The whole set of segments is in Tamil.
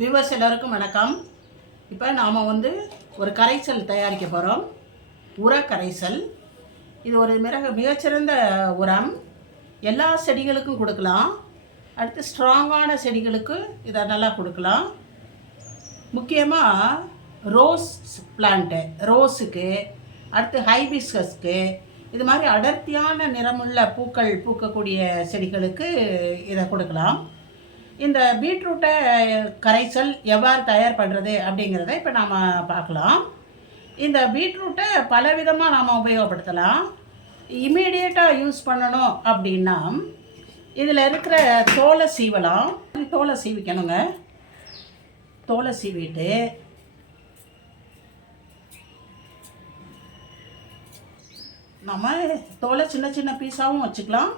வியூவர்ஸ் எல்லாருக்கும் வணக்கம். இப்போ நாம் வந்து ஒரு கரைசல் தயாரிக்க போகிறோம் உர கரைசல் இது ஒரு மிக மிகச்சிறந்த உரம். எல்லா செடிகளுக்கும் கொடுக்கலாம். அடுத்து ஸ்ட்ராங்கான செடிகளுக்கு இதை நல்லா கொடுக்கலாம். முக்கியமாக ரோஸ் பிளான்ட்டு ரோஸுக்கு அடுத்து ஹைபிஸ்கஸ்க்கு இது மாதிரி அடர்த்தியான நிறமுள்ள பூக்கள் பூக்கக்கூடிய செடிகளுக்கு இதை கொடுக்கலாம். இந்த பீட்ரூட்டை கரைசல் எவ்வாறு தயார் பண்ணுறது அப்படிங்கிறத இப்போ நாம் பார்க்கலாம். இந்த பீட்ரூட்டை பலவிதமாக நாம் உபயோகப்படுத்தலாம். இமீடியட்டாக யூஸ் பண்ணணும் அப்படின்னா இதில் இருக்கிற தோலை சீவலாம். தோலை சீவிக்கணுங்க. தோலை சீவிட்டு நம்ம தோலை சின்ன சின்ன பீஸாகவும் வச்சுக்கலாம்.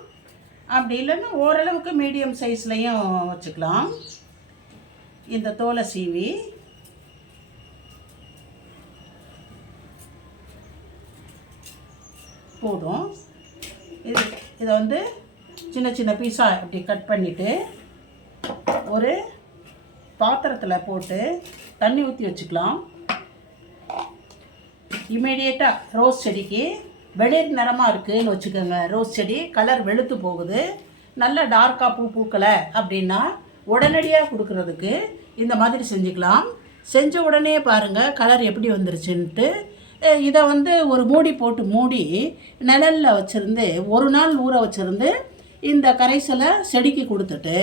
அப்படி இல்லைன்னா ஓரளவுக்கு மீடியம் சைஸ்லையும் வச்சுக்கலாம். இந்த தோலை சீவி. போதும். இது இதை வந்து சின்ன சின்ன பீஸாக இப்படி கட் பண்ணிவிட்டு ஒரு பாத்திரத்தில் போட்டு தண்ணி ஊற்றி வச்சுக்கலாம். இமீடியட்டாக ரோஸ் செடிக்கு வெளிர் நிறமாக இருக்குதுன்னு வச்சுக்கோங்க. ரோஸ் செடி கலர் வெளுத்து போகுது. நல்ல டார்க்காக பூ பூக்கலை அப்படின்னா உடனடியாக கொடுக்கறதுக்கு இந்த மாதிரி செஞ்சுக்கலாம். செஞ்ச உடனே பாருங்கள் கலர் எப்படி வந்துருச்சுன்ட்டு. இதை வந்து ஒரு மூடி போட்டு மூடி நிழலில் வச்சுருந்து ஒரு நாள் ஊற வச்சுருந்து இந்த கரைசலை செடிக்கு கொடுத்துட்டு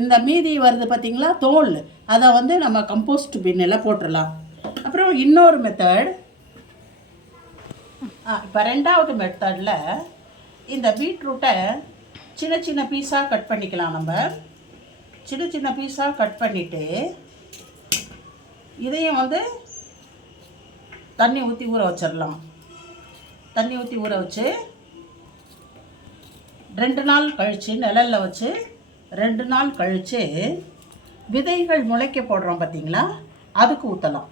இந்த மீதி வருது பார்த்திங்களா தோல். அதை வந்து நம்ம கம்போஸ்ட் பின்னில் போட்டுடலாம் அப்புறம் இன்னொரு மெத்தட் இப்போ ரெண்டாவது மெத்தடில் இந்த பீட்ரூட்டை சின்ன சின்ன பீஸாக கட் பண்ணிக்கலாம் நம்ம. சின்ன சின்ன பீஸாக கட் பண்ணிவிட்டு இதையும் வந்து தண்ணி ஊற்றி ஊற வச்சிடலாம் தண்ணி ஊற்றி ஊற வச்சு ரெண்டு நாள் கழித்து நிழலில் வச்சு ரெண்டு நாள் கழித்து விதைகள் முளைக்க போடுறோம் பார்த்தீங்களா அதுக்கு ஊற்றலாம்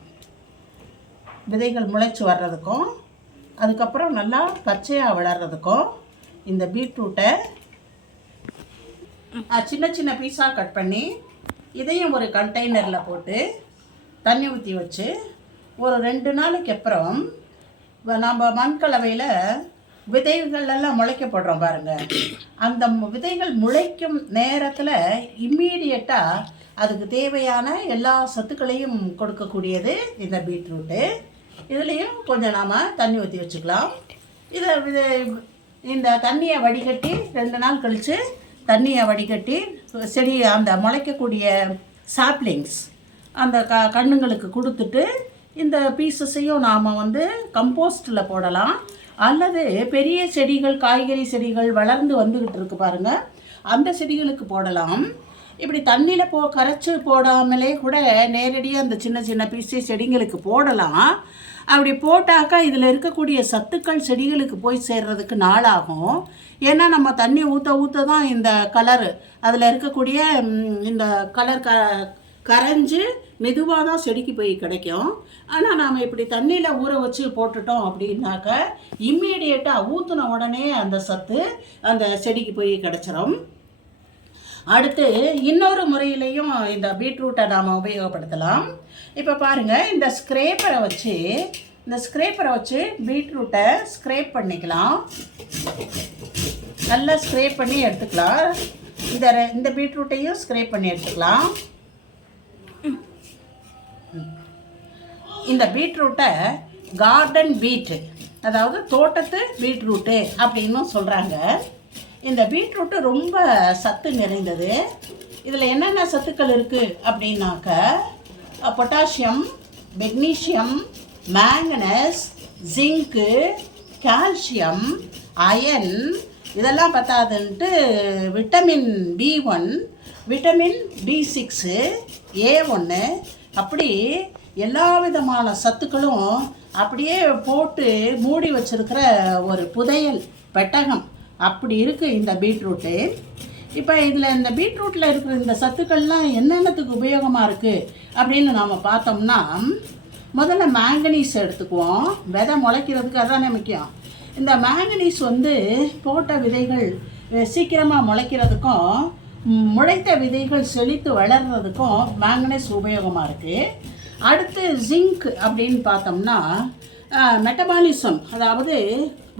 விதைகள் முளைச்சி வர்றதுக்கும் அதுக்கப்புறம் நல்லா பச்சையாக வளர்கிறதுக்கும் இந்த பீட்ரூட்டை சின்ன சின்ன பீஸாக கட் பண்ணி இதையும் ஒரு கண்டெய்னரில் போட்டு தண்ணி ஊற்றி வச்சு ஒரு ரெண்டு நாளைக்கு அப்புறம் நம்ம மண்கலவையில் விதைகள் எல்லாம் முளைக்க போடுறோம் பாருங்கள் அந்த விதைகள் முளைக்கும் நேரத்தில் இம்மீடியட்டாக அதுக்கு தேவையான எல்லா சத்துக்களையும் கொடுக்கக்கூடியது இந்த பீட்ரூட்டு. இதுலேயும் கொஞ்சம் நாம் தண்ணி ஊற்றி வச்சுக்கலாம். இதை இது- இந்த தண்ணியை வடிகட்டி ரெண்டு நாள் கழித்து தண்ணியை வடிகட்டி செடி அந்த முளைக்கக்கூடிய சாப்லிங்ஸ் அந்த க கண்ணுங்களுக்கு கொடுத்துட்டு இந்த பீசஸையும் நாம் வந்து கம்போஸ்டில் போடலாம். அல்லது பெரிய செடிகள் காய்கறி செடிகள் வளர்ந்து வந்துக்கிட்டு இருக்கு பாருங்க. அந்த செடிகளுக்கு போடலாம். இப்படி தண்ணியில் போ கரைச்சி போடாமலே கூட நேரடியாக அந்த சின்ன சின்ன பீஸை செடிங்களுக்கு போடலாம். அப்படி போட்டாக்கா இதில் இருக்கக்கூடிய சத்துக்கள் செடிகளுக்கு போய் சேர்றதுக்கு நாளாகும். ஏன்னா நம்ம தண்ணி ஊற்ற ஊற்ற தான் இந்த கலர். அதில் இருக்கக்கூடிய இந்த கலர் க கரைஞ்சி மெதுவாக தான் செடிக்கு போய் கிடைக்கும். ஆனால் நாம் இப்படி தண்ணியில் ஊற வச்சு போட்டுட்டோம் அப்படின்னாக்க இம்மீடியட்டாக ஊற்றின உடனே அந்த சத்து அந்த செடிக்கு போய் கிடச்சிரும். அடுத்து இன்னொரு முறையிலையும் இந்த பீட்ரூட்டை நாம் உபயோகப்படுத்தலாம். இப்போ பாருங்கள் இந்த ஸ்க்ரேப்பரை வச்சு இந்த ஸ்க்ரேப்பரை வச்சு பீட்ரூட்டை ஸ்க்ரேப் பண்ணிக்கலாம். நல்லா ஸ்க்ரேப் பண்ணி எடுத்துக்கலாம். இந்த இந்த பீட்ரூட்டையும் ஸ்க்ரேப் பண்ணி எடுத்துக்கலாம். இந்த பீட்ரூட்டை கார்டன் பீட்டு அதாவது தோட்டத்து பீட்ரூட்டு அப்படின்னும் சொல்கிறாங்க இந்த பீட்ரூட்டு ரொம்ப சத்து நிறைந்தது. இதில் என்னென்ன சத்துக்கள் இருக்குது அப்படின்னாக்க potassium magnesium manganese zinc calcium iron இதெல்லாம் பத்தாதுன்ட்டு vitamin B one vitamin B six A ஒன்று அப்படி எல்லா விதமான சத்துக்களும் அப்படியே போட்டு மூடி வச்சிருக்கிற ஒரு புதையல் பெட்டகம். அப்படி இருக்குது இந்த பீட்ரூட்டு. இப்போ இதில் இந்த பீட்ரூட்டில் இருக்கிற இந்த சத்துக்கள்லாம் என்னென்னத்துக்கு உபயோகமாக இருக்குது அப்படின்னு நாம் பார்த்தோம்னா முதல்ல மேங்கனீஸ் எடுத்துக்குவோம். விதை முளைக்கிறதுக்கு அதானே முக்கியம். இந்த மேங்கனீஸ் வந்து போட்ட விதைகள் சீக்கிரமாக முளைக்கிறதுக்கும் முளைத்த விதைகள் செழித்து வளர்றதுக்கும் மேங்கனீஸ் உபயோகமாக இருக்குது அடுத்து ஜிங்க் அப்படின்னு பார்த்தோம்னா மெட்டபாலிசம் அதாவது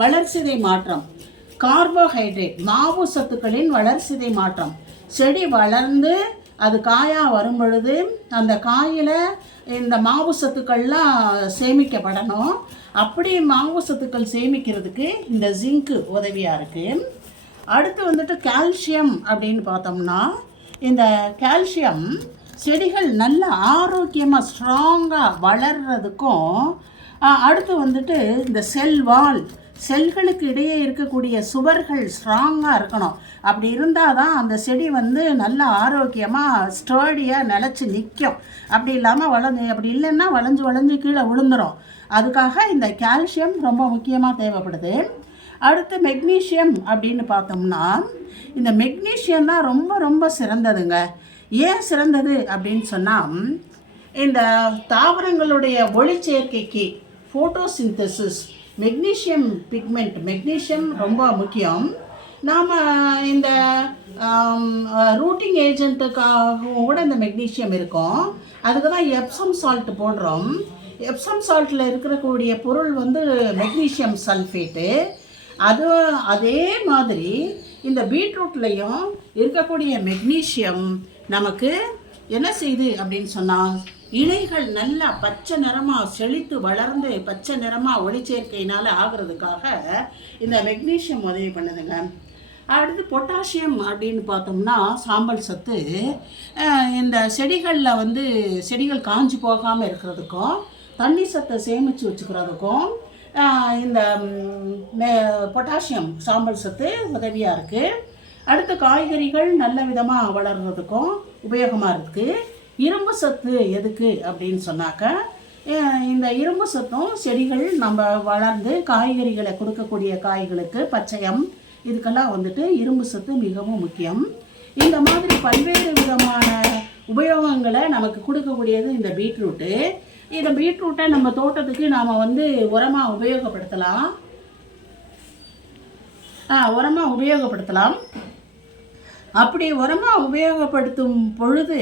வளர்சிதை மாற்றம். கார்போஹைட்ரேட் மாவு சத்துக்களின் வளர்சிதை மாற்றம். செடி வளர்ந்து அது காயாக வரும் பொழுது அந்த காயில் இந்த மாவு சத்துக்கள்லாம் சேமிக்கப்படணும். அப்படி மாவு சத்துக்கள் சேமிக்கிறதுக்கு இந்த ஜிங்க்கு உதவியாக இருக்குது அடுத்து வந்துட்டு கால்சியம் அப்படின்னு பார்த்தோம்னா இந்த கால்சியம் செடிகள் நல்ல ஆரோக்கியமாக ஸ்ட்ராங்காக வளர்கிறதுக்கும் அடுத்து வந்துட்டு இந்த செல் வால் செல்களுக்கு இடையே இருக்கக்கூடிய சுவர்கள் ஸ்ட்ராங்காக இருக்கணும். அப்படி இருந்தால் தான் அந்த செடி வந்து நல்ல ஆரோக்கியமாக ஸ்டர்டியாக நிலச்சி நிற்கும் அப்படி இல்லாமல் வளைஞ்சு அப்படி இல்லைன்னா வளைஞ்சு வளைஞ்சு கீழே விழுந்துரும். அதுக்காக இந்த கால்சியம் ரொம்ப முக்கியமாக தேவைப்படுது. அடுத்து மெக்னீஷியம் அப்படின்னு பார்த்தோம்னா இந்த மெக்னீஷியம் தான் ரொம்ப ரொம்ப சிறந்ததுங்க. ஏன் சிறந்தது அப்படின்னு சொன்னால் இந்த தாவரங்களுடைய ஒளிச்சேர்க்கைக்கு ஃபோட்டோசிந்தசிஸ் மெக்னீஷியம் பிக்மெண்ட் மெக்னீஷியம் ரொம்ப முக்கியம். நாம் இந்த um, uh, ரூட்டிங் ஏஜென்ட்டுக்காகவும் கூட இந்த மெக்னீஷியம் இருக்கும். அதுக்கு தான் எப்சம் சால்ட் போடுறோம். எப்சம் சால்ட்டில் இருக்கக்கூடிய பொருள் வந்து மெக்னீஷியம் சல்ஃபேட்டு அது அதே மாதிரி இந்த பீட்ரூட்லேயும் இருக்கக்கூடிய மெக்னீஷியம் நமக்கு என்ன செய்யுது அப்படின்னு சொன்னால் இலைகள் நல்லா பச்சை நிறமாக செழித்து வளர்ந்து பச்சை நிறமாக ஒளிச்சேர்க்கையினால் ஆகிறதுக்காக இந்த மெக்னீஷியம் உதவி பண்ணுதுங்க. அடுத்து பொட்டாசியம் அப்படின்னு பார்த்தோம்னா சாம்பல் சத்து. இந்த செடிகளில் வந்து செடிகள் காஞ்சு போகாமல் இருக்கிறதுக்கும் தண்ணி சத்தை சேமித்து வச்சுக்கிறதுக்கும் இந்த பொட்டாசியம் சாம்பல் சத்து உதவியாக இருக்குது அடுத்து காய்கறிகள் நல்ல விதமாக வளர்கிறதுக்கும் உபயோகமாக இருக்குது இரும்பு சத்து எதுக்கு அப்படின்னு சொன்னாக்க இந்த இரும்பு சத்தும் செடிகள் நம்ம வளர்ந்து காய்கறிகளை கொடுக்கக்கூடிய காய்களுக்கு பச்சையம் இதுக்கெல்லாம் வந்துட்டு இரும்பு சத்து மிகவும் முக்கியம். இந்த மாதிரி பல்வேறு விதமான உபயோகங்களை நமக்கு கொடுக்கக்கூடியது இந்த பீட்ரூட்டு. இந்த பீட்ரூட்டை நம்ம தோட்டத்துக்கு நாம் வந்து உரமாக உபயோகப்படுத்தலாம். ஆ உரமாக உபயோகப்படுத்தலாம். அப்படி உரமாக உபயோகப்படுத்தும் பொழுது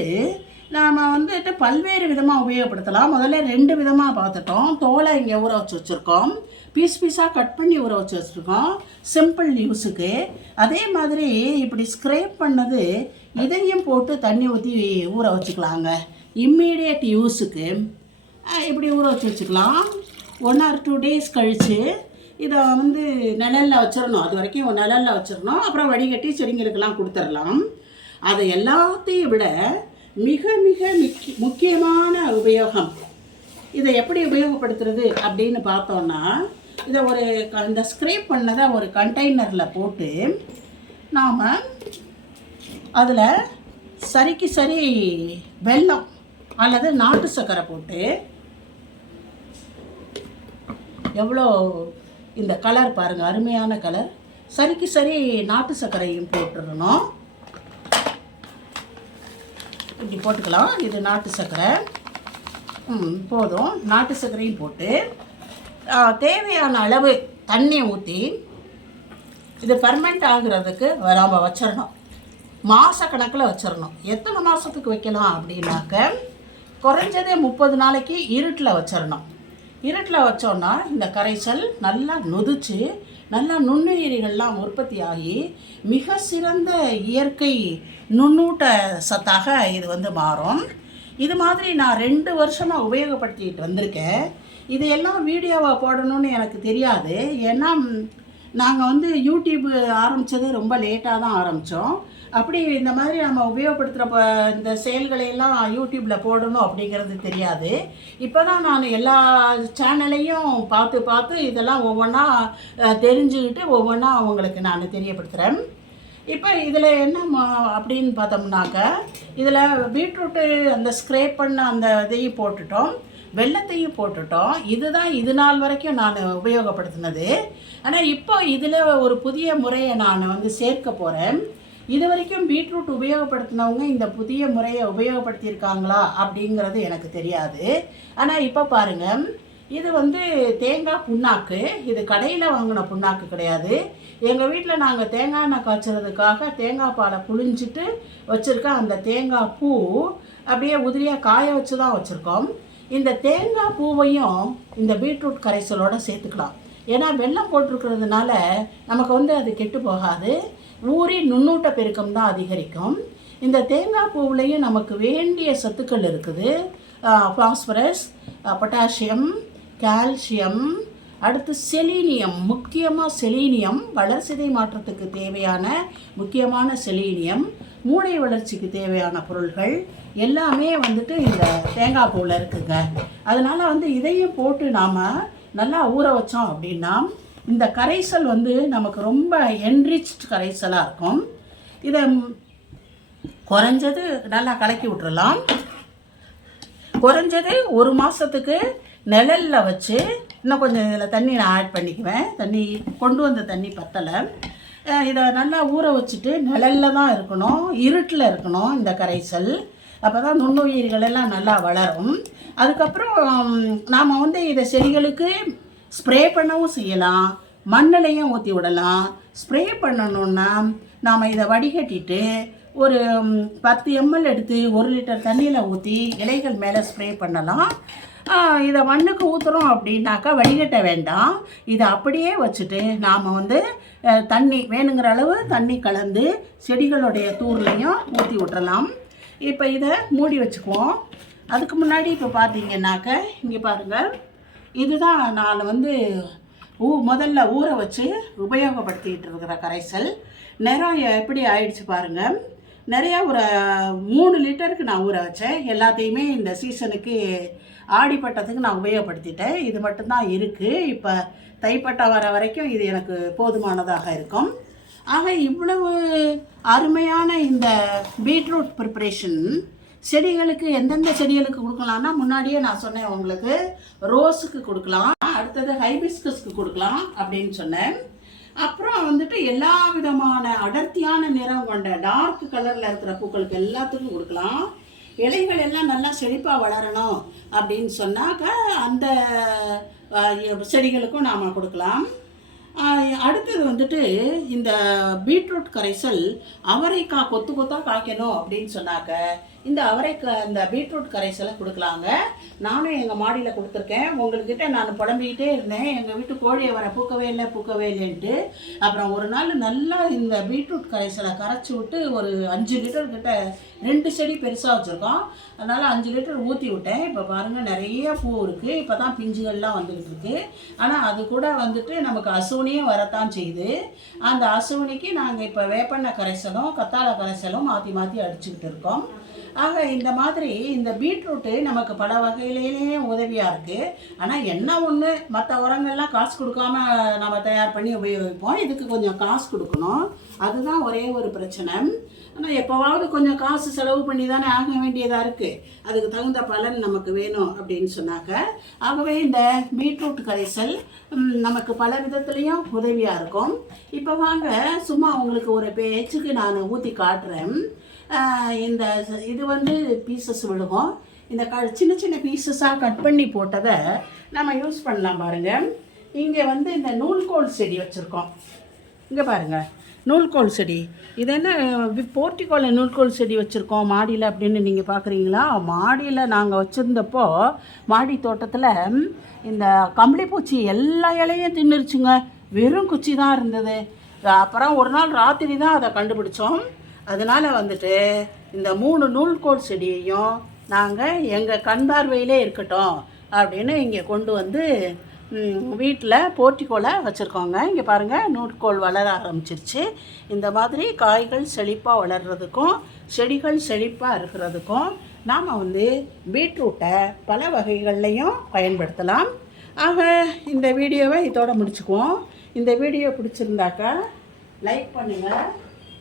நாம் வந்துட்டு பல்வேறு விதமாக உபயோகப்படுத்தலாம். முதல்ல ரெண்டு விதமாக பார்த்துட்டோம். தோலை இங்கே ஊற வச்சு வச்சுருக்கோம். பீஸ் பீஸாக கட் பண்ணி ஊற வச்சு வச்சுருக்கோம். சிம்பிள் யூஸுக்கு அதே மாதிரி இப்படி ஸ்க்ரேப் பண்ணது இதையும் போட்டு தண்ணி ஊற்றி ஊற வச்சுக்கலாங்க. இம்மீடியட் யூஸுக்கு இப்படி ஊற வச்சு வச்சுக்கலாம். ஒன் ஆர் டூ டேஸ் கழித்து இதை வந்து நிழலில் வச்சிடணும். அது வரைக்கும் நிழலில் வச்சிடணும். அப்புறம் வடிகட்டி செடிங்களுக்கெல்லாம் கொடுத்துடலாம். அதை எல்லாத்தையும் விட மிக மிக முக்கியமான உபயோகம். இதை எப்படி உபயோகப்படுத்துறது அப்படின்னு பார்த்தோன்னா இதை ஒரு க- இந்த ஸ்க்ரேப் பண்ணதை ஒரு கண்டெய்னரில் போட்டு நாம் அதில் சரிக்கு சரி வெல்லம் அல்லது நாட்டு சர்க்கரை போட்டு எவ்வளோ இந்த கலர் பாருங்கள் அருமையான கலர். சரிக்கு சரி நாட்டு சர்க்கரையும் போட்டுடணும். இப்படி போட்டுக்கலாம். இது நாட்டு சர்க்கரை. ம் போதும். நாட்டு சர்க்கரையும் போட்டு தேவையான அளவு தண்ணியை ஊற்றி இது பர்மனெண்ட் ஆகுறதுக்கு நாம் வச்சிடணும். மாதக்கணக்கில் வச்சிடணும். எத்தனை மாதத்துக்கு வைக்கலாம் அப்படின்னாக்க குறைஞ்சதே முப்பது நாளைக்கு இருட்டில் வச்சிடணும். இருட்டில் வச்சோன்னா இந்த கரைசல் நல்லா நொதிச்சு நல்லா நுண்ணுயிரிகள்லாம் உற்பத்தி ஆகி மிக சிறந்த இயற்கை நுண்ணூட்ட சத்தாக இது வந்து மாறும். இது மாதிரி நான் ரெண்டு வருஷமாக உபயோகப்படுத்திட்டு வந்திருக்கேன். இதையெல்லாம் வீடியோவாக போடணும்னு எனக்கு தெரியாது. ஏன்னா நாங்கள் வந்து யூடியூப் ஆரம்பித்தது ரொம்ப லேட்டாக தான் ஆரம்பித்தோம் அப்படி இந்த மாதிரி நம்ம உபயோகப்படுத்துகிற இந்த செயல்களை எல்லாம் யூடியூப்பில் போடணும் அப்படிங்கிறது தெரியாது. இப்போ தான் நான் எல்லா சேனலையும் பார்த்து பார்த்து இதெல்லாம் ஒவ்வொன்றா தெரிஞ்சுக்கிட்டு ஒவ்வொன்றா அவங்களுக்கு நான் தெரியப்படுத்துகிறேன் இப்போ இதில் என்ன அப்படின்னு பார்த்தோம்னாக்க இதில் பீட்ரூட்டு அந்த ஸ்க்ரேப் பண்ண அந்த இதையும் போட்டுட்டோம். வெள்ளத்தையும் போட்டுட்டோம். இதுதான் இது நாள் வரைக்கும் நான் உபயோகப்படுத்தினது. ஆனால் இப்போ இதில் ஒரு புதிய முறையை நான் வந்து சேர்க்க போகிறேன் இது வரைக்கும் பீட்ரூட் உபயோகப்படுத்தினவங்க இந்த புதிய முறையை உபயோகப்படுத்தியிருக்காங்களா அப்படிங்கிறது எனக்கு தெரியாது. ஆனால் இப்போ பாருங்கள் இது வந்து தேங்காய் புண்ணாக்கு. இது கடையில் வாங்கின புண்ணாக்கு கிடையாது. எங்கள் வீட்டில் நாங்கள் தேங்காய் எண்ணெய் காய்ச்சறதுக்காக தேங்காய் பாலை புழிஞ்சிட்டு வச்சுருக்க அந்த தேங்காய் பூ அப்படியே உதிரியாக காய வச்சு தான் வச்சுருக்கோம். இந்த தேங்காய் பூவையும் இந்த பீட்ரூட் கரைசலோடு சேர்த்துக்கலாம். ஏன்னா வெள்ளம் போட்டிருக்கிறதுனால நமக்கு வந்து அது கெட்டு போகாது. ஊறி நுண்ணூட்ட பெருக்கம் தான் அதிகரிக்கும். இந்த தேங்காய் பூவுலேயும் நமக்கு வேண்டிய சத்துக்கள் இருக்குது. ஃபாஸ்பரஸ் பொட்டாசியம் கால்சியம் அடுத்து செலீனியம். முக்கியமாக செலீனியம் வளர்சிதை மாற்றத்துக்கு தேவையான முக்கியமான செலீனியம் மூளை வளர்ச்சிக்கு தேவையான பொருள்கள் எல்லாமே வந்துட்டு இந்த தேங்காய் பூவில் இருக்குங்க. அதனால் வந்து இதையும் போட்டு நாம் நல்லா ஊற வச்சோம் அப்படின்னா இந்த கரைசல் வந்து நமக்கு ரொம்ப என்ரிச்ட் கரைசலாக இருக்கும். இதை குறைஞ்சது நல்லா கலக்கி விட்டுறலாம். குறைஞ்சது ஒரு மாதத்துக்கு நிழலில் வச்சு இன்னும் கொஞ்சம் இதில் தண்ணி நான் ஆட் பண்ணிக்குவேன். தண்ணி கொண்டு வந்த தண்ணி பத்தலை. இதை நல்லா ஊற வச்சுட்டு நிழலில் தான் இருக்கணும். இருட்டில் இருக்கணும் இந்த கரைசல். அப்போ தான் நுண்ணுயிர்கள் எல்லாம் நல்லா வளரும். அதுக்கப்புறம் நாம் வந்து இதை செடிகளுக்கு ஸ்ப்ரே பண்ணவும் செய்யலாம் மண்ணிலையும் ஊற்றி விடலாம். ஸ்ப்ரே பண்ணணுன்னா நாம் இதை வடிகட்டிட்டு ஒரு பத்து எம்எல் எடுத்து ஒரு லிட்டர் தண்ணியில் ஊற்றி இலைகள் மேலே ஸ்ப்ரே பண்ணலாம். இதை மண்ணுக்கு ஊற்றுறோம் அப்படின்னாக்கா வடிகட்ட வேண்டாம். இதை அப்படியே வச்சுட்டு நாம் வந்து தண்ணி வேணுங்கிற அளவு தண்ணி கலந்து செடிகளுடைய தூர்லையும் ஊற்றி விட்டுறலாம். இப்போ இதை மூடி வச்சுக்குவோம். அதுக்கு முன்னாடி இப்போ பார்த்தீங்கன்னாக்க இங்கே பாருங்கள். இதுதான் நான் வந்து ஊ முதல்ல ஊற வச்சு உபயோகப்படுத்திக்கிட்டு இருக்கிற கரைசல். நிறம் எப்படி ஆயிடுச்சு பாருங்கள் நிறையா ஒரு மூணு லிட்டருக்கு நான் ஊற வச்சேன். எல்லாத்தையுமே இந்த சீசனுக்கு ஆடிப்பட்டத்துக்கு நான் உபயோகப்படுத்திட்டேன். இது மட்டும்தான் இருக்குது இப்போ தைப்பட்டம் வர வரைக்கும் இது எனக்கு போதுமானதாக இருக்கும். ஆக இவ்வளவு அருமையான இந்த பீட்ரூட் ப்ரிப்பரேஷன் செடிகளுக்கு எந்தெந்த செடிகளுக்கு கொடுக்கலாம்னா முன்னாடியே நான் சொன்னேன் உங்களுக்கு. ரோஸுக்கு கொடுக்கலாம். அடுத்தது ஹைபிஸ்கஸ்க்கு கொடுக்கலாம் அப்படின்னு சொன்னேன். அப்புறம் வந்துட்டு எல்லா விதமான அடர்த்தியான நிறம் கொண்ட டார்க் கலரில் இருக்கிற பூக்களுக்கு எல்லாத்துக்கும் கொடுக்கலாம். இலைகள் எல்லாம் நல்லா செழிப்பாக வளரணும் அப்படின்னு சொன்னாக்க அந்த செடிகளுக்கும் நாம் கொடுக்கலாம். அடுத்தது வந்துட்டு இந்த பீட்ரூட் கரைசல் அவரைக்காய் கொத்து கொத்தாக காய்க்கணும் அப்படின்னு சொன்னாக்க இந்த அவரை இந்த பீட்ரூட் கரைசலை கொடுக்கலாங்க. நானும் எங்கள் மாடியில் கொடுத்துருக்கேன். உங்கள்கிட்ட நான் புலம்பிக்கிட்டே இருந்தேன். எங்கள் வீட்டு கோழியை வர பூக்கவே இல்லை பூக்கவே இல்லைன்ட்டு. அப்புறம் ஒரு நாள் நல்லா இந்த பீட்ரூட் கரைசலை கரைச்சி விட்டு ஒரு அஞ்சு லிட்டர் கிட்ட ரெண்டு செடி பெருசாக வச்சுருக்கோம். அதனால் அஞ்சு லிட்டர் ஊற்றி விட்டேன். இப்போ பாருங்கள் நிறைய பூ இருக்குது இப்போ தான் பிஞ்சுகள்லாம் வந்துக்கிட்டு இருக்கு. ஆனால் அது கூட வந்துட்டு நமக்கு அசுவனியும் வரத்தான் செய்யுது. அந்த அசுவனிக்கு நாங்கள் இப்போ வேப்பெண்ணெய் கரைசலும் கத்தாழை கரைசலும் மாற்றி மாற்றி அடிச்சுக்கிட்டு இருக்கோம். ஆக இந்த மாதிரி இந்த பீட்ரூட்டு நமக்கு பல வகையிலேயே உதவியாக இருக்குது ஆனால் என்ன ஒன்று மற்ற உரங்கள்லாம் காசு கொடுக்காம நம்ம தயார் பண்ணி உபயோகிப்போம். இதுக்கு கொஞ்சம் காசு கொடுக்கணும். அதுதான் ஒரே ஒரு பிரச்சனை. ஆனால் எப்போவாவது கொஞ்சம் காசு செலவு பண்ணி தானே ஆக வேண்டியதாக இருக்குது அதுக்கு தகுந்த பலன் நமக்கு வேணும் அப்படின்னு சொன்னாக்க ஆகவே இந்த பீட்ரூட் கரைசல் நமக்கு பல விதத்துலேயும் உதவியாக இருக்கும். இப்போ வாங்க சும்மா உங்களுக்கு ஒரு பேச்சுக்கு நான் ஊற்றி காட்டுறேன். இந்த இது வந்து பீசஸ் விழுகும். இந்த க சின்ன சின்ன பீசஸாக கட் பண்ணி போட்டதை நம்ம யூஸ் பண்ணலாம் பாருங்கள் இங்கே வந்து இந்த நூல்கோல் செடி வச்சுருக்கோம். இங்கே பாருங்கள் நூல்கோல் செடி. இது என்ன போர்ட்டிக்கோலில் நூல்கோல் செடி வச்சுருக்கோம் மாடியில் அப்படின்னு நீங்கள் பார்க்குறீங்களா மாடியில் நாங்கள் வச்சுருந்தப்போ மாடி தோட்டத்தில் இந்த கம்பளிப்பூச்சி எல்லா இலையும் தின்னுருச்சுங்க. வெறும் குச்சி தான் இருந்தது. அப்புறம் ஒரு நாள் ராத்திரி தான் அதை கண்டுபிடிச்சோம். அதனால் வந்துட்டு இந்த மூணு நூல்கோல் செடியையும் நாங்கள் எங்கள் கண் பார்வையிலே இருக்கட்டும் அப்படின்னு இங்கே கொண்டு வந்து வீட்டில் போர்ட்டிக்கோலை வச்சுருக்கோங்க. இங்கே பாருங்கள் நூற்கோள் வளர ஆரம்பிச்சிருச்சு. இந்த மாதிரி காய்கள் செழிப்பாக வளர்கிறதுக்கும் செடிகள் செழிப்பாக இருக்கிறதுக்கும் நாம் வந்து பீட்ரூட்டை பல வகைகள்லையும் பயன்படுத்தலாம். ஆக இந்த வீடியோவை இதோட முடிச்சுக்குவோம். இந்த வீடியோ பிடிச்சிருந்தாக்கா லைக் பண்ணுங்கள்